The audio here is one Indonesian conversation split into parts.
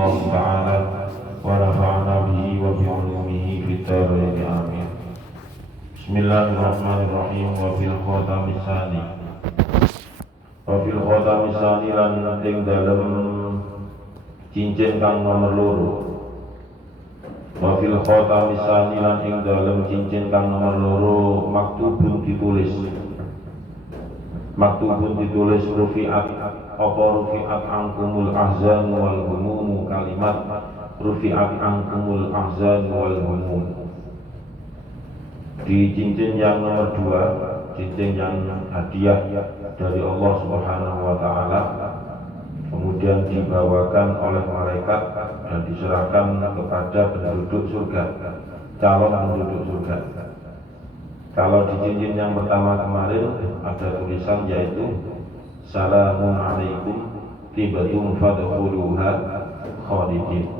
الله تعالى ونفعنا به وبعلومه في الدارين آمين. بسم الله الرحمن الرحيم. وفي الخاتم الثاني lan ing dalem cincin kang nomor loro. Wa fil khatami tsani lan ing dalem cincin kang nomor loro maktubun ditulis rufi'at angkumul ahzan wal humum, kalimat rufi'at angkumul ahzan wal humum. Di cincin yang nomor 2, cincin yang hadiah dari Allah Subhanahu wa taala, kemudian dibawakan oleh malaikat dan diserahkan kepada penduduk surga, calon penduduk surga. Kalau di cincin yang pertama kemarin ada tulisan yaitu Salamun alaikum tibatum fadkhuluha khalidin.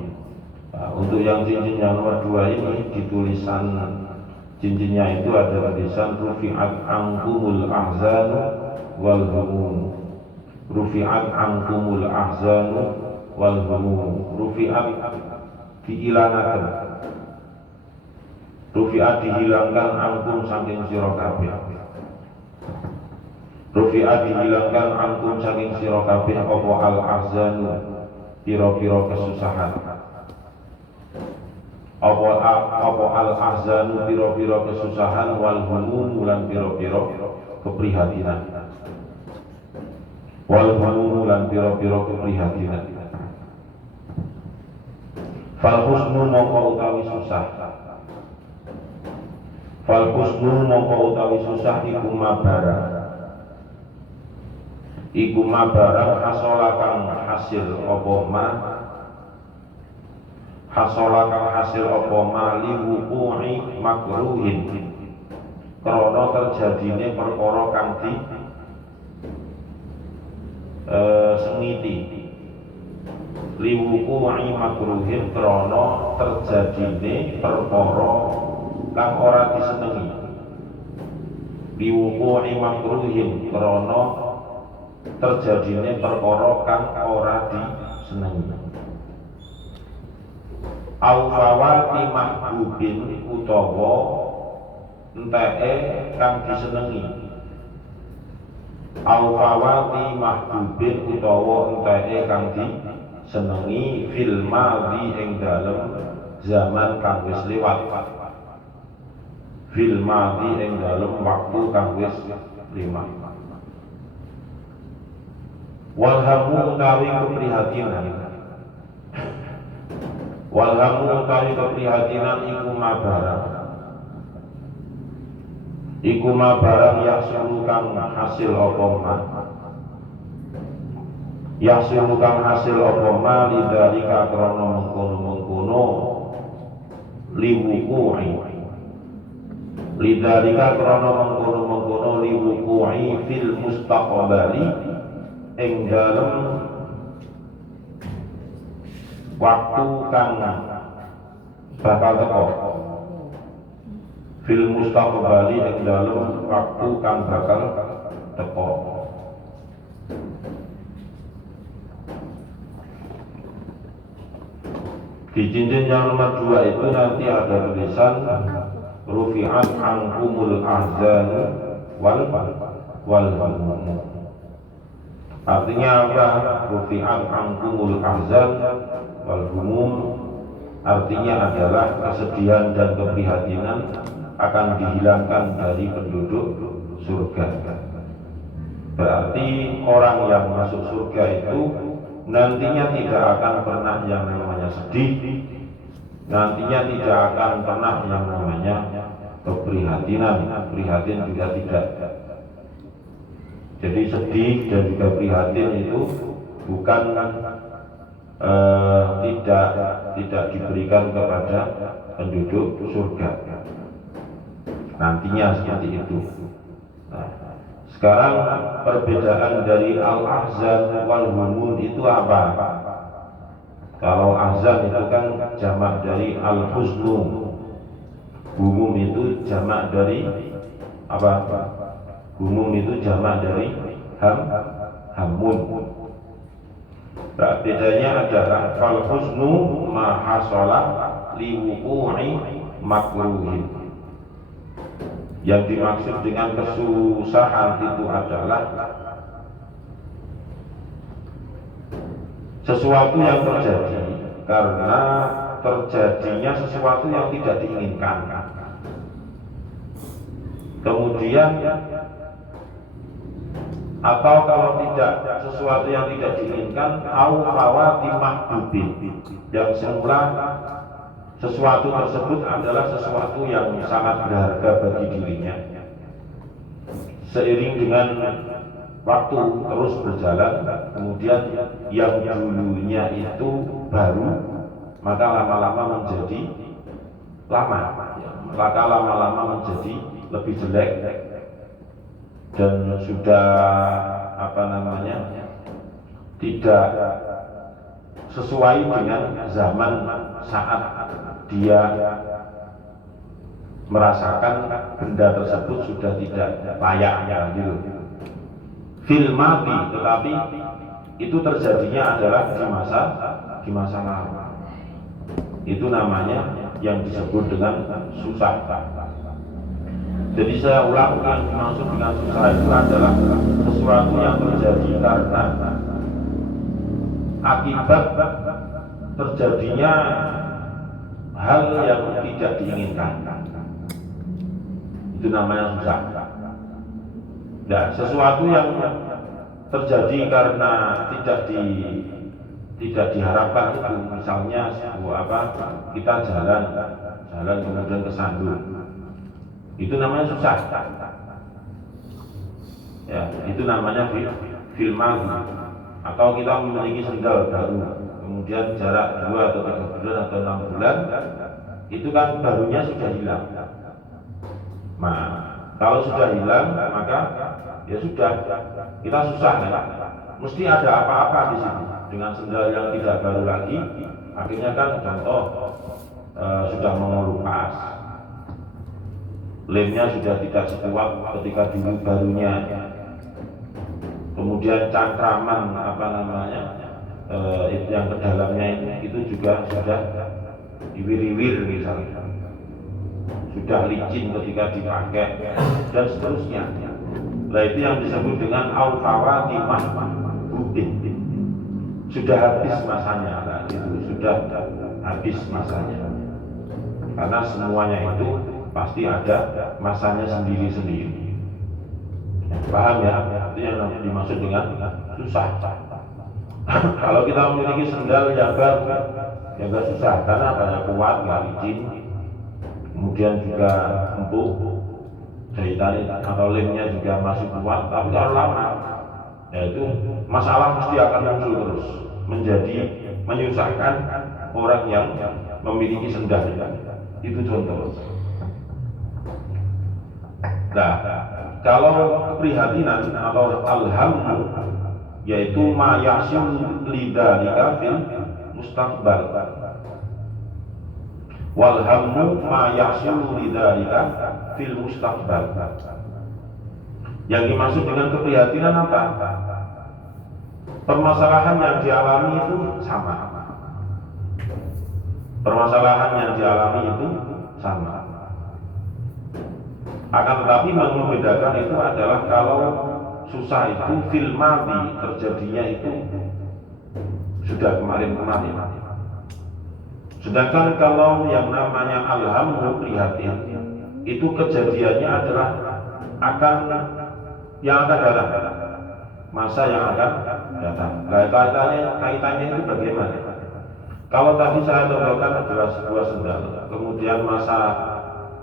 Untuk yang cincin yang nomor 2 ini, di tulisan cincinnya itu ada tulisan rufi'at angkumul ahzan wal humum. Rufi'at angkumul ahzan wal humum. Rufi'at diilangkan, rufi'at dihilangkan angkum saking sira kabeh. Rufi'at dihilangkan angkum saking sira kabeh apa al ahzan, pira-pira kesusahan. Apa al ahzan, pira-pira kesusahan, wal humum lan pira-pira keprihatinan. Wal humum lan pira-pira keprihatinan. Fal husnu mongko utawi susah. Fal husnu mongko utawi susah iku mabarang hasolakan hasil apa ma liwuku'i makruhin, krana terjadine perkara kang di sengiti. Liwuku'i makruhin, krana terjadine perkara kang ora disenengi. Liwuku'i makruhin, krana terjadine perkara kang ora disenengi. Awfawati mahbubin, utawa enteke kang disenengi. Awfawati mahbubin, utawa enteke kang disenengi. Fil madhi ing dalem zaman kang wis liwat. Fil madhi ing dalem waktu kang wis liwat. Walhamu utawi keprihatinan. Walhamu utawi keprihatinan iku mabarang yasulu kang hasil apa ma lidzalika krana mengkono liwuku'i fil mustaqbali ing dalem waktu kang bakal teko. Fil mustaqbali ing dalem waktu kang bakal teko. Di cincin yang nomor 2 itu nanti ada tulisan rufi'at angkumul ahzan wal humum. Artinya apa? Rufi'at angkumul ahzan wal humum artinya adalah kesedihan dan keprihatinan akan dihilangkan dari penduduk surga. Berarti orang yang masuk surga itu nantinya tidak akan pernah yang namanya sedih, nantinya tidak akan pernah yang namanya keprihatinan, prihatin juga tidak. Jadi sedih dan juga prihatin itu bukan tidak diberikan kepada penduduk surga. Nantinya seperti itu. Nah, sekarang perbedaan dari al-ahzan wal humum itu apa? Kalau ahzan itu kan jamak dari al-huznu, humum itu jamak dari apa? Humum itu jamak dari hamun. Nah, bedanya adalah fal husnu ma hasala liwuqu'i makruhin. Yang dimaksud dengan kesusahan itu adalah sesuatu yang terjadi karena terjadinya sesuatu yang tidak diinginkan. Kemudian atau kalau tidak sesuatu yang tidak diinginkan, au fawati mahbubin, yang semula sesuatu tersebut adalah sesuatu yang sangat berharga bagi dirinya. Seiring dengan waktu terus berjalan, kemudian yang dulunya itu baru, maka lama-lama menjadi maka lama-lama menjadi lebih jelek dan sudah tidak sesuai dengan zaman saat dia merasakan benda tersebut sudah tidak layak gitu. Fil mati, tetapi itu terjadinya adalah di masa lalu. Itu namanya yang disebut dengan susah. Jadi saya ulang, yang dimaksud dengan susah itu adalah sesuatu yang terjadi karena akibat terjadinya hal yang tidak diinginkan. Itu namanya susah. Nah, sesuatu yang terjadi karena tidak diharapkan itu, misalnya kita jalan kemudian kesandung, itu namanya susah. Ya, itu namanya filman. Atau kita memiliki sendal baru, kemudian jarak 2 atau 3 bulan atau 6 bulan, itu kan barunya sudah hilang. Nah, kalau sudah hilang, maka ya sudah, kita susah kan? Mesti ada apa-apa di situ. Dengan sendal yang tidak baru lagi, akhirnya kan contoh sudah mengelupas, lemnya sudah tidak sekuat ketika dulu barunya. Kemudian cangkraman yang ke dalamnya itu juga sudah diwir-wir misalnya, sudah licin ketika dipakai dan seterusnya. Nah, itu yang disebut dengan al-fawati mahbubin. Sudah habis masanya, nah, itu sudah habis masanya. Karena semuanya itu pasti ada masanya sendiri-sendiri. Paham ya? Itu yang dimaksud dengan susah. Kalau kita memiliki sendal yang baru, ya nggak susah, karena banyak kuat, nggak licin, kemudian juga empuk, jahitan atau lemnya juga masih kuat. Tapi kalau lama, ya itu masalah mesti akan muncul terus, menjadi menyusahkan orang yang memiliki sendal. Itu contoh. Nah, kalau keprihatinan atau alhammu, yaitu ma yasul lidzalika fil mustaqbal. Wal hammu ma yasul lidzalika fil mustaqbal. Yang dimaksud dengan keprihatinan apa? Permasalahan yang dialami itu sama. Permasalahan yang dialami itu sama. Akan tetapi yang membedakan itu adalah kalau susah itu fil madi, terjadinya itu sudah kemarin-kemarin. Sedangkan kalau yang namanya alhammu, prihatin, itu kejadiannya adalah yang akan datang, masa yang akan datang. Nah, kaitannya itu bagaimana? Kalau tadi saya contohkan adalah sebuah sendal, kemudian masa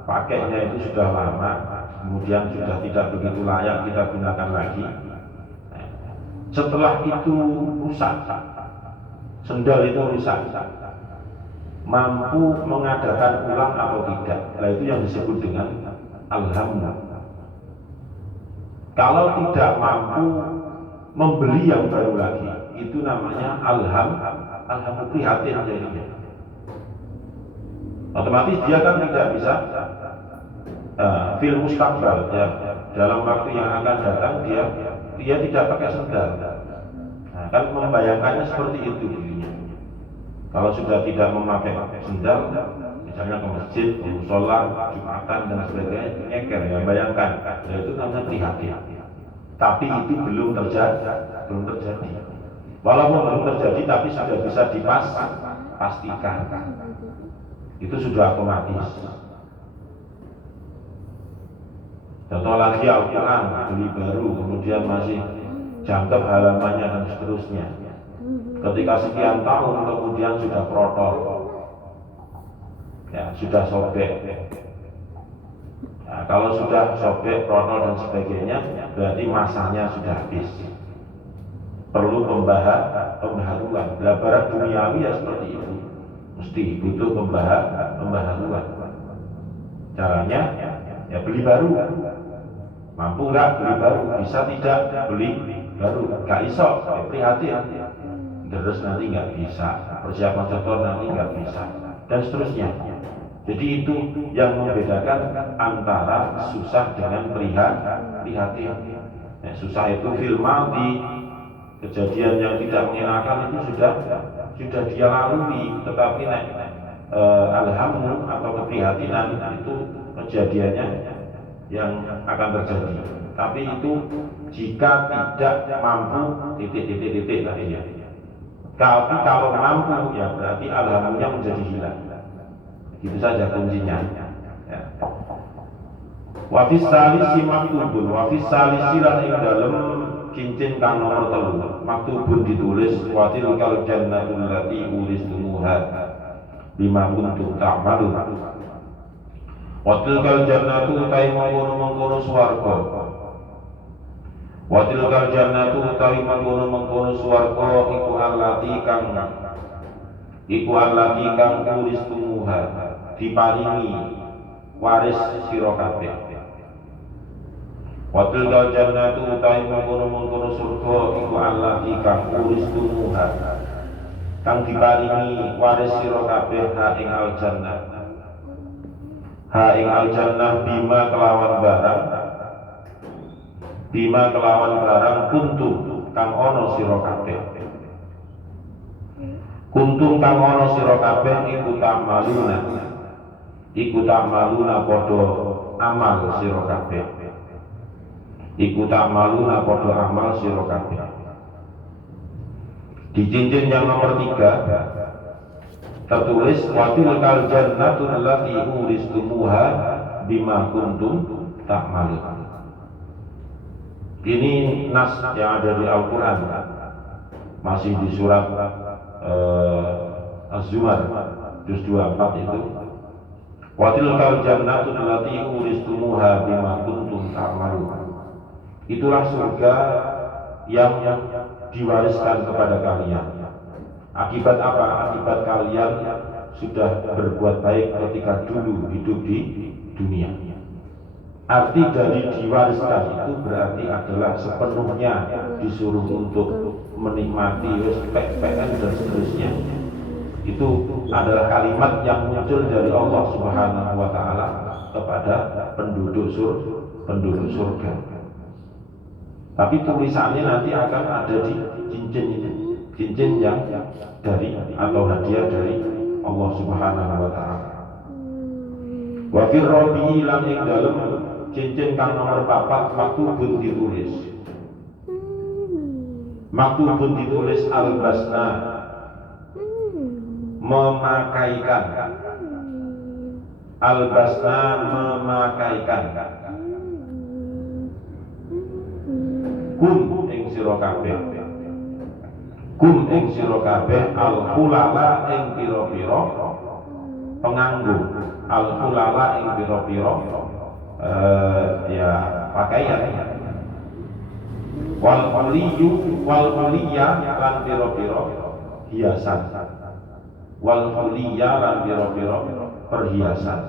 pakainya itu sudah lama, kemudian sudah tidak begitu layak kita gunakan lagi. Setelah itu rusak, sendal itu rusak, mampu mengadakan ulang atau tidak, nah itu yang disebut dengan alhamdulillah. Kalau tidak mampu membeli yang baru lagi, itu namanya alhamdulillah prihatin jadinya. Otomatis dia kan tidak bisa fil mustaqbal, ya, dalam waktu yang akan datang dia tidak pakai sendal. Nah, kan membayangkannya seperti itu dirinya. Kalau sudah tidak memakai sendal, misalnya ke masjid, ke musola, jumatan dan sebagainya, nyeker ya, bayangkan, ya itu namanya prihatin. Tapi itu belum terjadi. Walaupun belum terjadi, tapi sudah bisa dipastikan. Itu sudah otomatis. Contoh lagi Al-Quran, beli baru, kemudian masih jangkep halamannya dan seterusnya. Ketika sekian tahun kemudian sudah protol, ya sudah sobek. Nah, kalau sudah sobek, protol dan sebagainya, berarti masanya sudah habis. Perlu pembaharuan. Barang duniawi ya seperti itu, mesti butuh pembaharuan. Caranya ya beli baru. Mampu nggak beli baru? Bisa tidak beli baru? Nggak iso, ya prihatin. Terus nanti nggak bisa, persiapan setor nanti nggak bisa, dan seterusnya. Jadi itu yang membedakan antara susah dengan prihatin. Ya, susah itu fil madhi, kejadian yang tidak mengenakan itu sudah dia lalui, tetapi alhamdulillah atau keprihatinan itu kejadiannya yang akan terjadi. Tapi itu jika tidak mampu titik tadi ya. Tapi kalau mampu ya berarti alhamdulillah menjadi hilang. Itu saja kuncinya. Ya. Wafis salisi maktubun, wafis salisi lan ing dalem cincin kang nomor 3. Maktubun ditulis watil kal jannatul lati uristumuha bima kuntum ta'malun. Watil kal jannatu utai mengkono swarga. Watil kal jannatu utai mengkono swarga iku allati kang uristumuha diparingi waris sira kabeh. Watil kal jannatu utai mengkono surga iku allati kang uristumuha kang diparingi waris sira kabeh ha ing al-jannah bima kelawan barang kuntum kang ana sira kabeh. Kuntum kang ana sira kabeh iku ta'maluna padha amal sira kabeh. Di cincin yang nomor 3 tertulis watil kal jannatul lati uristumuha bima kuntum ta'malun. Ini nas yang ada di Al-Quran, masih di surat Az-Zumar juz 24 itu. Watil kal jannatul lati uristumuha bima kuntum ta'malun. Itulah surga yang diwariskan kepada kalian. Akibat apa? Akibat kalian sudah berbuat baik ketika dulu hidup di dunia. Arti dari diwariskan itu berarti adalah sepenuhnya disuruh untuk menikmati pek-pekan dan seterusnya. Itu adalah kalimat yang muncul dari Allah Subhanahu wa Ta'ala kepada penduduk surga. Tapi tulisannya nanti akan ada di cincin ini, cincin yang dari atau hadiah dari Allah Subhanahu wa Ta'ala. Wa fir rabi'i lan ing dalem cincin kang nomor 4 maktubun ditulis al-basna memakaikan kum ing sira kabeh al-hulala ing pira-pira penganggo al-hulala ing pira-pira ya pakaian wal huliyya lan pira-pira hiasan perhiasan.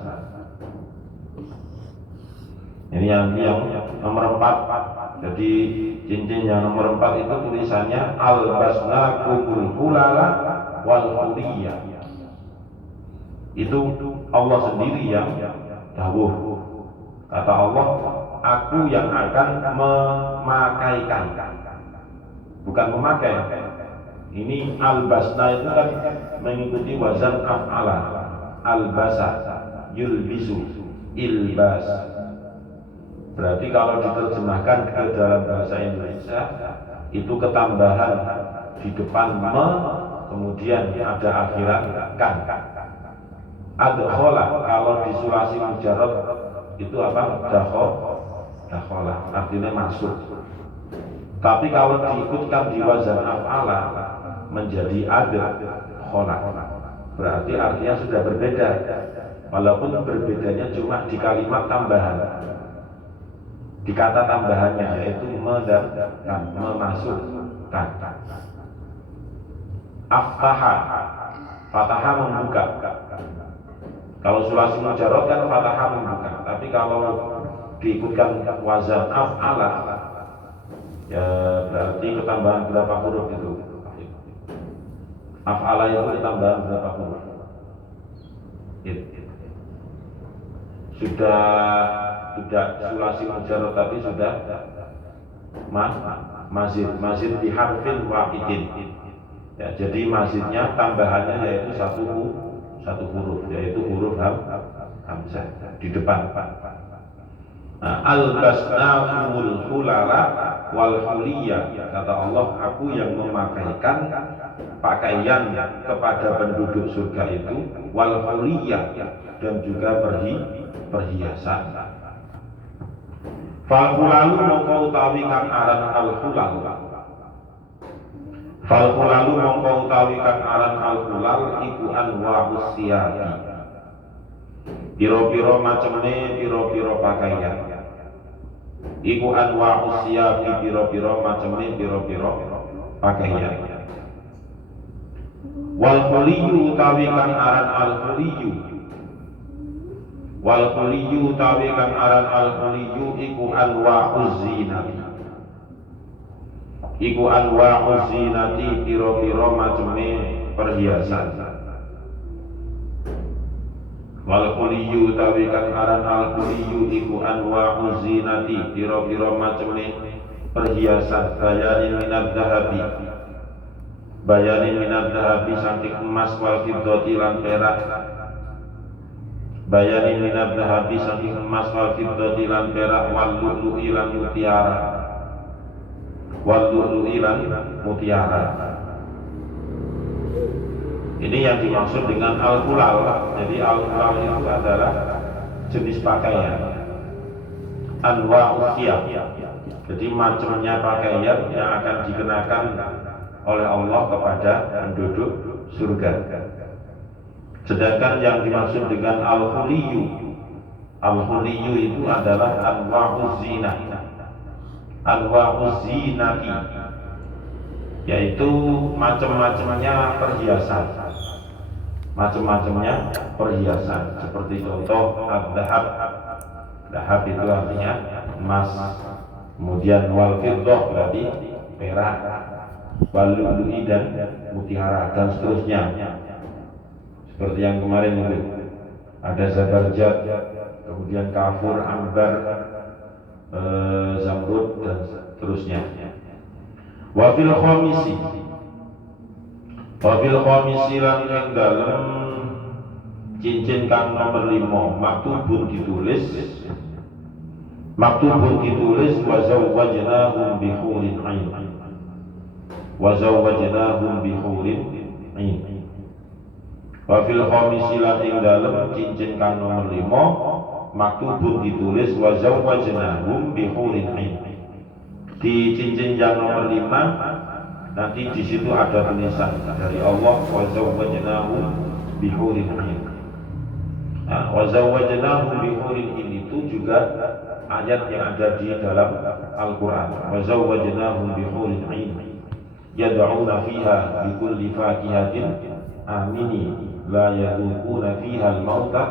Ini yang nomor 4. Jadi cincin yang nomor 4 itu tulisannya al-basna kumul hulala wal huliyya. Itu Allah sendiri yang dawuh. Kata Allah, aku yang akan memakaikan, bukan memakai, Ini albasna itu kan mengikuti wazan af'ala. Albasa, yulbisu, ilbas. Berarti kalau diterjemahkan ke dalam bahasa Indonesia itu ketambahan di depan me, kemudian ada akhiran kan. Adkhola kalau di sulasi mujarrad itu apa? Dakhola artinya masuk. Tapi kalau diikutkan di wazan af'ala menjadi adkhola, berarti artinya sudah berbeda. Walaupun berbedanya cuma di kalimat tambahan, di kata tambahannya, yaitu me dan kan, memasukkan. Aftaha, fataha membuka. Kalau sulasi mujarrad kan fataha membuka, tapi kalau diikutkan wazan af'ala ya berarti ketambahan berapa huruf itu? Af'ala itu ketambahan berapa huruf? Sudah tidak sulasi mujarrad tapi sudah mazid di harfin wahidin. Ya, jadi mazidnya tambahannya yaitu satu huruf, yaitu huruf hamzah di depan. Nah, albasnahumul hulala wal huliyya, kata Allah, aku yang memakaikan pakaian kepada penduduk surga itu, wal huliyya, dan juga perhiasan. Fal hulalu mongko utawi kang aran al hulal. Fal hulalu mongko utawi kang aran al hulal iku anwa'us siyabi. Piro-piro maceme piro-piro pakaian. Iku anwa'us siyabi, piro-piro maceme piro-piro pakaian. Wal huliyu utawi kang aran al huliyu. Wal huliyu utawi kang aran al huliyu iku anwa'uz zinati. Iku anwa'uz zinati, piro-piro maceme perhiasan. Wal huliyu utawi kang aran al huliyu iku anwa'uz zinati, piro-piro maceme perhiasan. Bayanin minad dhahabi, bayanin minad dhahabi saking emas, wal fiddati lan perak. Bayanin minad dhahabi saking emas, wal fiddati lan perak, wal lu'lu'i lan mutiara. Wal lu'lu'i lan mutiara. Ini yang dimaksud dengan al-hulal. Jadi al-hulal itu adalah jenis pakaian, anwa'us thiyab. Jadi macamnya pakaian yang akan dikenakan oleh Allah kepada penduduk surga. Sedangkan yang dimaksud dengan al-huliyu, al-huliyu itu adalah anwa'uz zinah, anwa'uz zinati, yaitu macam-macamnya perhiasan, macam-macamnya perhiasan. Seperti contoh ad-dhahab, dhahab itu artinya emas. Kemudian wal fiddah berarti perak, wal lu'lu'i dan mutiara, dan seterusnya. Seperti yang kemarin itu ada zabarjad, kemudian kafur, ambar, zamrud, dan seterusnya. Wafil khamisi, wafil khamisi lan ing dalem cincin kang nomor 5 maktubun ditulis, maktubun ditulis wa zawwajnahum bi hurin ain, wa zawwajnahum bi hurin ain. Wafil khamisi lan ing dalem cincin kang nomor 5 maktubun ditulis wa zawwajnahum bi hurin ain. Di cincin yang nomor 5 nanti di situ ada tulisan dari Allah wa zawwajnahum bi hurin ain. Nah, wa zawwajnahum bi hurin ain itu juga ayat yang ada di dalam Al-Qur'an. Wa zawwajnahum bi hurin ain yad'una fiha bi kulli fakihatin amini la yadhuquna fiha al-mauta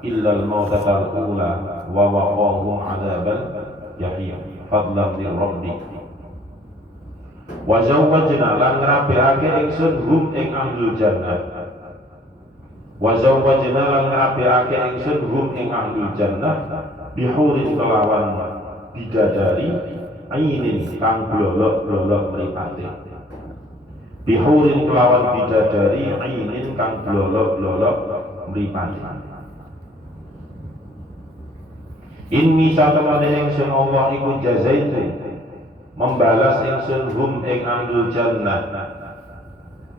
illa al-mautatal ula wa waqahum 'adzabal jahim fadlan min rabbi. Wa zawwajna lan ngrabekake ingsun hum ing ahlul jannah. Wa zawwajna lan ngrabekake ingsun hum ing ahlul jannah bihurin kelawan bidadari ainin kang blolok-blolok mripate. bihurin kelawan bidadari ainin kang blolok-blolok mripate. Inni satamane ingsun Allah iku jazaitu membalas ingsun hum ing ahlul jannah.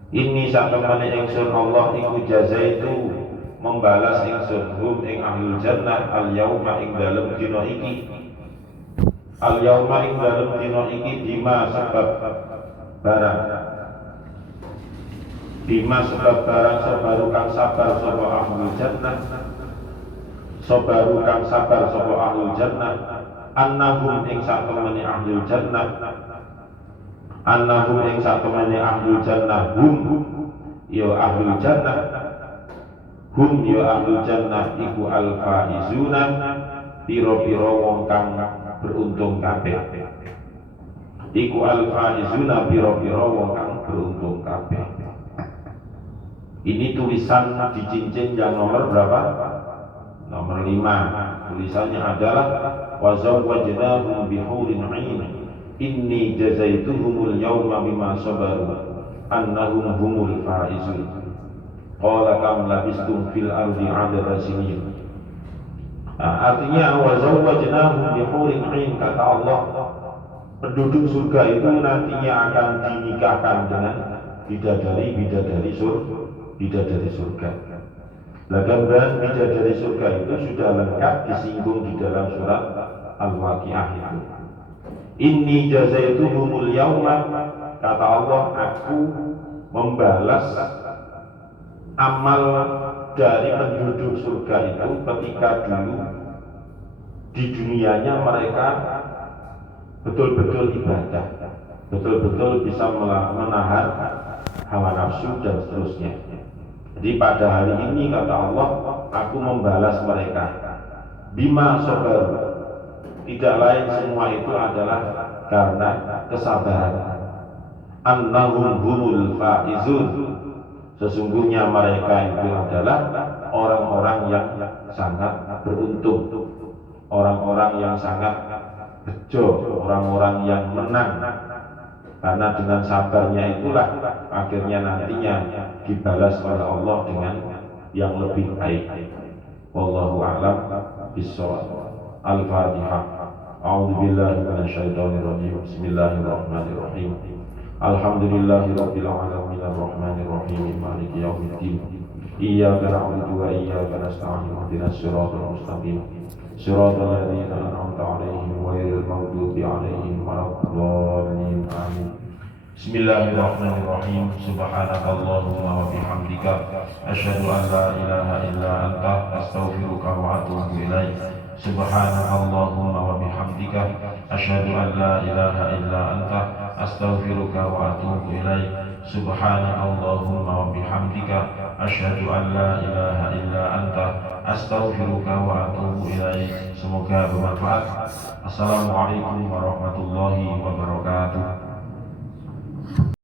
Inni satamane ingsun Allah iku jazaitu membalas ingsun hum ing ahlul jannah al yauma ing dalem dina iki. Al yauma ing dalem dina iki bima sebab barang. Bima sebab barang sabaru kang sabar sapa ahlul jannah. Sabaru kang sabar sapa ahlul jannah annahum ing satemene ahlul jannah. Annahum ing satemene ahlul jannah hum ya ahlul jannah hum ya ahlul jannah iku al faizuna pira-pira wong kang beruntung kabeh. Iku al faizuna pira-pira wong kang beruntung kabeh. Ini tulisan di cincin yang nomor berapa? Nomor 5. Tulisannya adalah wa zawwajnahum bihurin 'ain. Inni jazaituhumul yawma bima sabaru annahum humul faizun. Qala kam labistum fil ardi 'adada sinin. Artinya wa zawwajnahum bihurin 'ain, kata Allah, penduduk surga itu nantinya akan dinikahkan dengan bidadari surga. Nah, gambaran bidadari surga itu sudah lengkap disinggung di dalam surat Al-Waqiah itu. Inni jazaituhumul yauma, kata Allah, aku membalas amal dari penduduk surga itu ketika dulu di dunianya mereka betul-betul ibadah, betul-betul bisa menahan hawa nafsu dan seterusnya. Jadi pada hari ini, kata Allah, aku membalas mereka bima sabar. Tidak lain semua itu adalah karena kesabaran. Annahum humul faizun, sesungguhnya mereka itu adalah orang-orang yang sangat beruntung, orang-orang yang sangat bejo, orang-orang yang menang. Karena dengan sabarnya itulah akhirnya nantinya dibalas oleh Allah dengan yang lebih baik. Wallahu a'lam bishawab. Al-Fatihah. A'udzu billahi minasyaitonir rajim. Bismillahirrahmanirrahim. Alhamdulillahi rabbil alamin arrahmanir rahim maliki yaumiddin. Iyyaka na'budu wa iyyaka nasta'in ihdinas siratal mustaqim. Siratal ladzina an'amta 'alaihim ghairil maghdubi 'alaihim waladdallin. Amin. Bismillahirrahmanirrahim. Subhanakallahumma wa bihamdika asyhadu an la ilaha illa anta astaghfiruka wa atubu ilaik. Subhanakallahumma wa bihamdika asyhadu an la ilaha illa anta astaghfiruka wa atubu ilaik. Subhanakallahumma wa bihamdika asyhadu an la ilaha illa anta astaghfiruka wa atubu ilaik. Semoga bermanfaat. Assalamualaikum warahmatullahi wabarakatuh.